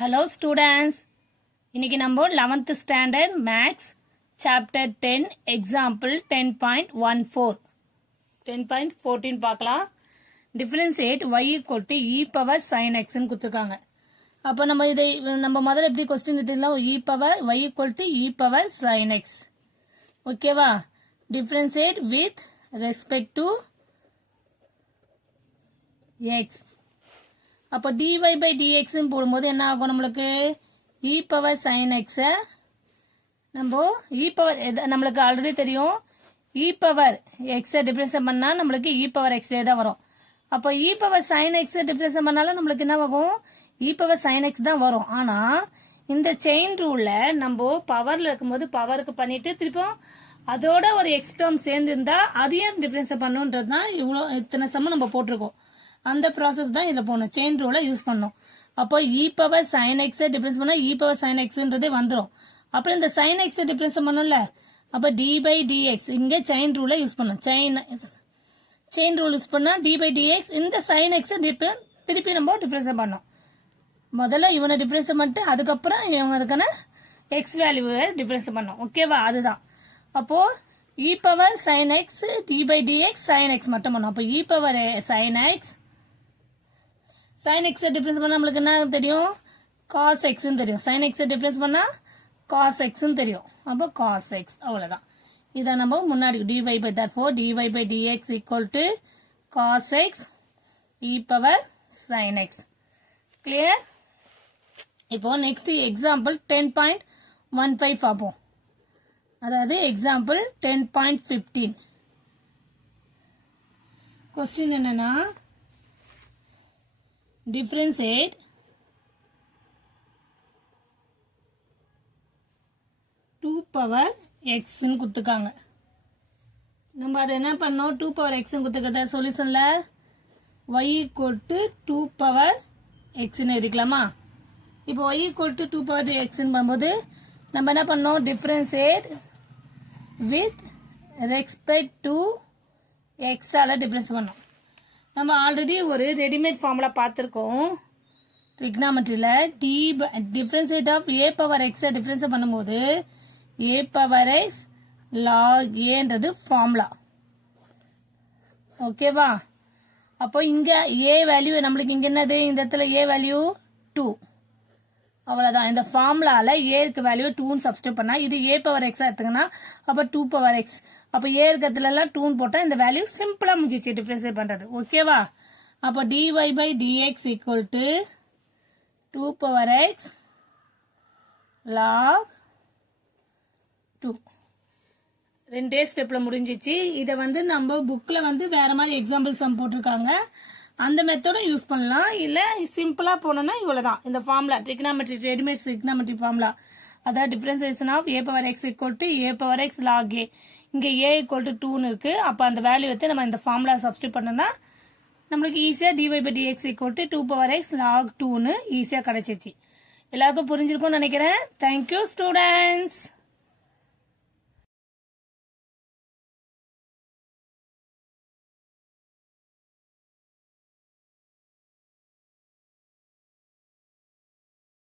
Hello students. இன்னைக்கு நம்ம 11th standard maths chapter 10 example 10.14 10.14 பார்க்கலாம். differentiate y equal to e power sin x ன்னு கொடுத்திருக்காங்க. அப்ப நம்ம முதல்ல எப்படி क्वेश्चन எடுத்துக்கலாம் e power y equal to e power sin x. ஓகேவா? differentiate with respect to x. அப்ப dy by dx போடும்போது என்ன ஆகும் நம்மளுக்கு e power sin x நம்ம e power நம்மளுக்கு ஆல்ரெடி தெரியும் e power x டிஃபரன்ஸ் பண்ணா நம்மளுக்கு e power x தான் வரும். அப்ப e power sin x difference பண்ணாலும் நம்மளுக்கு என்ன ஆகும் e power sin x தான் வரும். ஆனா இந்த செயின் ரூல்ல நம்ம பவர்ல இருக்கும்போது பவருக்கு பண்ணிட்டு திருப்பம் அதோட ஒரு x டேர்ம் சேர்ந்து இருந்தா அதையும் டிஃபரன்ஸ் பண்ணுன்றதுதான் இவ்வளவு இத்தனை சமம் நம்ம போட்டிருக்கோம். அந்த ப்ராசஸ் தான் இதுல போகணும். செயின் ரூல யூஸ் பண்ணோம். அப்போ e power sin x difference பண்ணா e பவர் sin xன்றதே வந்துரும். அப்புறம் இந்த sin x டிஃபரன்ஸ் பண்ணோம்ல அப்ப d by dx இங்க செயின் ரூல யூஸ் பண்ணோம். செயின் ரூல் யூஸ் பண்ணா d by dx இந்த sin x திருப்பி நம்ம டிஃபரன்ஸ் பண்ணோம். முதல்ல இவனை டிஃபரன்ஸ் பண்ணிட்டு அதுக்கப்புறம் இவனுக்கான x வேல்யூவை டிஃபரன்ஸ் பண்ணோம். ஓகேவா? அதுதான். அப்போ e power sin x d by dx sin x மட்டும் பண்ணோம். அப்போ e power sin x sin x difference பண்ணா நம்மளுக்கு என்ன தெரியும் cos x ன்னு தெரியும். sin x டிஃபரன்ஸ் பண்ணா cos x ன்னு தெரியும். அப்போ cos x அவ்வளவுதான். இத நம்ம முன்னாடி dy by therefore dy by dx equal to cos x e power sin x. clear? இப்போ next example 10.15 பார்ப்போம். அதாவது example 10.15 question என்னன்னா differentiate two power x ன்னு கொடுத்துருக்காங்க. நம்ம அதை என்ன பண்ணோம் 2 power x ன்னு கொடுத்துருக்கத சொல்யூஷன்ல y equal to 2 power x ன்னு எழுதிக்கலாமா? இப்போ y equal to 2 power x ன்னு பண்ணும்போது நம்ம என்ன பண்ணோம் differentiate with respect to x ஆல டிஃபரன்ஸ் பண்ணோம். நம்ம ஆல்ரெடி ஒரு ரெடிமேட் ஃபார்முலா பார்த்திருக்கோம். ட்ரிக்னாமெட்ரியில differentiate of a power x difference பண்ணும்போது a power x log aன்றது ஃபார்முலா. ஓகேவா? அப்போ இங்க a வேல்யூ நம்மளுக்கு இங்க என்னது இந்த இடத்துல a வேல்யூ 2. அவ்வளவுதான். இந்த ஃபார்முலால ஏக்கு வேல்யூ 2 சப்ஸ்டிட்யூட் பண்ணா இது a பவர் x எடுத்துக்கனா அப்ப 2 பவர் x. அப்ப a இருக்கிறதுல எல்லாம் 2 போட்டா இந்த வேல்யூ சிம்பிளா முடிஞ்சிச்சு டிஃபரன்ஷியேட் பண்றது. ஓகேவா? அப்ப dy by dx equal to 2 power x log 2. ரெண்டே ஸ்டெப்ல முடிஞ்சிச்சு. இத நம்ம புக்ல வேற மாதிரி எக்ஸாம்பிள் சம் போட்டிருக்காங்க. அந்த மெத்தட யூஸ் பண்ணலாம். இல்ல சிம்பிளா போனோம்னா இவ்வளவுதான். இந்த formula trigonometry readymade trigonometry formula அதாவது differentiation of a power x equal to a power x log a. இங்க a equal to 2 ன்னு இருக்கு. அப்ப அந்த வேல்யூ எடுத்து நம்ம இந்த ஃபார்முலா சப்ஸ்டிட்யூட் பண்ணோம்னா நமக்கு ஈஸியா dy by dx equal to 2 power x log 2 ன்னு ஈஸியா கிடைச்சிச்சு. எல்லாருக்கும் புரிஞ்சிருக்கும்னு நினைக்கிறேன். Thank you students.